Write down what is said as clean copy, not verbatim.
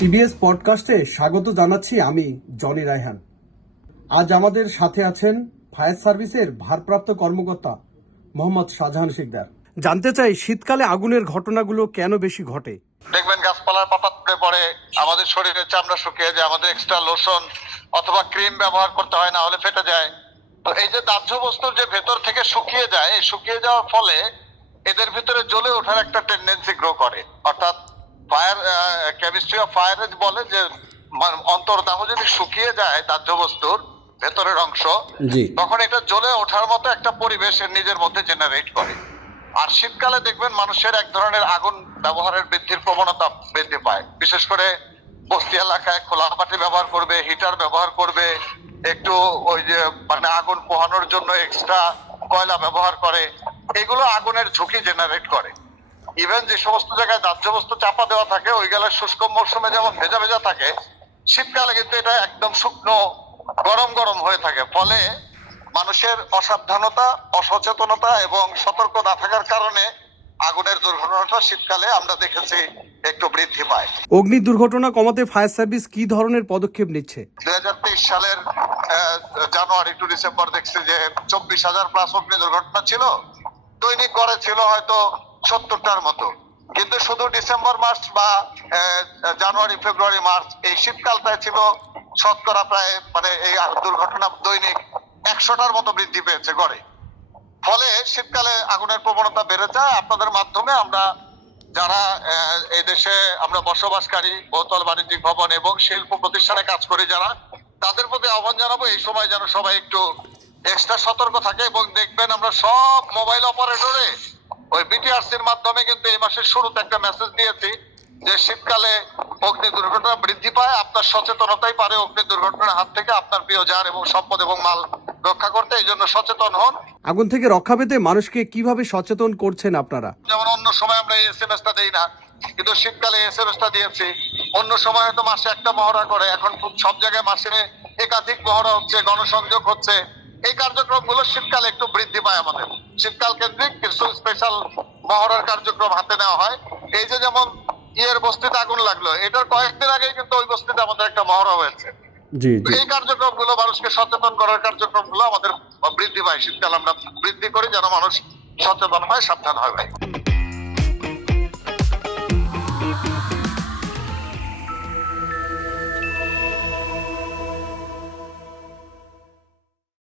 TBS পডকাস্টে স্বাগত জানাচ্ছি আমি জনি রায়হান। আজ আমাদের সাথে আছেন ফায়ার সার্ভিসের ভারপ্রাপ্ত কর্মকর্তা মোহাম্মদ শাহজাহান শিকদার। জানতে চাই শীতকালে আগুনের ঘটনাগুলো কেন বেশি ঘটে। দেখবেন গাছপালার পাতা পুড়ে পড়ে, আমাদের শরীরের চামড়া শুকিয়ে যায়, আমাদের এক্সট্রা লোশন অথবা ক্রিম ব্যবহার করতে হয়, না হলে ফেটে যায়। তো এই যে দাহ্য বস্তুর যে ভেতর থেকে শুকিয়ে যায়, এই শুকিয়ে যাওয়ার ফলে এদের ভিতরে জ্বলে ওঠার একটা টেন্ডেন্সি গ্রো করে। অর্থাৎ ফায়ার কেমিস্ট্রি অফ ফায়ার বলে যে অন্তর্দাহ যদি শুকিয়ে যায় দাহ্য বস্তুর ভেতরের অংশ, তখন এটা জ্বলে ওঠার মতো একটা পরিবেশ এর নিজের মধ্যে জেনারেট করে। আর শীতকালে দেখবেন মানুষের এক ধরনের আগুন ব্যবহারের বৃদ্ধির প্রবণতা বৃদ্ধি পায়। বিশেষ করে বস্তি এলাকায় খোলা মাটি ব্যবহার করবে, হিটার ব্যবহার করবে, একটু ওই যে মানে আগুন পোহানোর জন্য এক্সট্রা কয়লা ব্যবহার করে। এগুলো আগুনের ঝুঁকি জেনারেট করে। ইভেন যে সমস্ত জায়গায় দাহ্য বস্তু চাপা দেওয়া থাকে, ওই গেলে শুষ্ক মৌসুমে যেমন ভেজা ভেজা থাকে, শীতকালে কিন্তু এটা একদম শুকনো গরম গরম হয়ে থাকে। ফলে মানুষের অসাবধানতা, অসচেতনতা এবং সতর্ক না থাকার কারণে আগুনের দুর্ঘটনাটা শীতকালে আমরা দেখেছি একটু বৃদ্ধি পায়। অগ্নি দুর্ঘটনা কমাতে ফায়ার সার্ভিস কি ধরনের পদক্ষেপ নিচ্ছে? 2023 সালের জানুয়ারি টু ডিসেম্বর দেখছি যে 24,000 প্লাস অগ্নি দুর্ঘটনা ছিল। দৈনিক গড়ে ছিল হয়তো 70টার মতো। কিন্তু শুধু ডিসেম্বর মাস বা জানুয়ারি ফেব্রুয়ারি মার্চ এই শীতকালটায় ছিল শতকরা প্রায় মানে এই দুর্ঘটনা দৈনিক 100টার মতো বৃদ্ধি পেয়েছে গড়ে। ফলে শীতকালে আগুনের প্রবণতা বেড়ে যায়। আপনাদের মাধ্যমে আমরা যারা এই দেশে আমরা বসবাসকারী, বহুতল বাণিজ্যিক ভবন এবং শিল্প প্রতিষ্ঠানে কাজ করি যারা, তাদের প্রতি আহ্বান জানাবো এই সময় যেন সবাই একটু এক্সট্রা সতর্ক থাকে। এবং দেখবেন আমরা সব মোবাইল অপারেটরে ওই বিটিআরসির মাধ্যমে কিন্তু এই মাসের শুরুতে একটা মেসেজ দিয়েছি যে শীতকালে অগ্নি দুর্ঘটনা বৃদ্ধি পায়। আপনার সচেতনতাই পারে অগ্নি দুর্ঘটনার হাত থেকে আপনার প্রিয় যান এবং সম্পদ এবং মাল রক্ষা করতে। এই জন্য সচেতন হন। আগুন থেকে রক্ষা পেতে মানুষকে কিভাবে সচেতন করছেন আপনারা? যেমন অন্য সময় আমরা এই এসএমএসটা দেই না, কিন্তু শীতকালে এসএমএসটা দিয়েছি। অন্য সময় হয়তো মাসে একটা মহড়া করে, এখন সব জায়গায় মাসে একাধিক মহড়া হচ্ছে, গণসংযোগ হচ্ছে। এই কার্যক্রমগুলো শীতকালে একটু বৃদ্ধি পায়। আমাদের শীতকাল কেন্দ্রিক কিছু স্পেশাল মহড়ার কার্যক্রম হাতে নেওয়া হয়। এই যে যেমন বস্তিতে আগুন লাগলো, এটার কয়েকদিন আগে কিন্তু ওই বস্তিতে আমাদের একটা মহড়া হয়েছে। এই কার্যক্রমগুলো, মানুষকে সচেতন করার কার্যক্রমগুলো আমাদের বৃদ্ধি পায়। শীতকাল আমরা বৃদ্ধি করি যেন মানুষ সচেতন হয়, সাবধান হয়। ভাই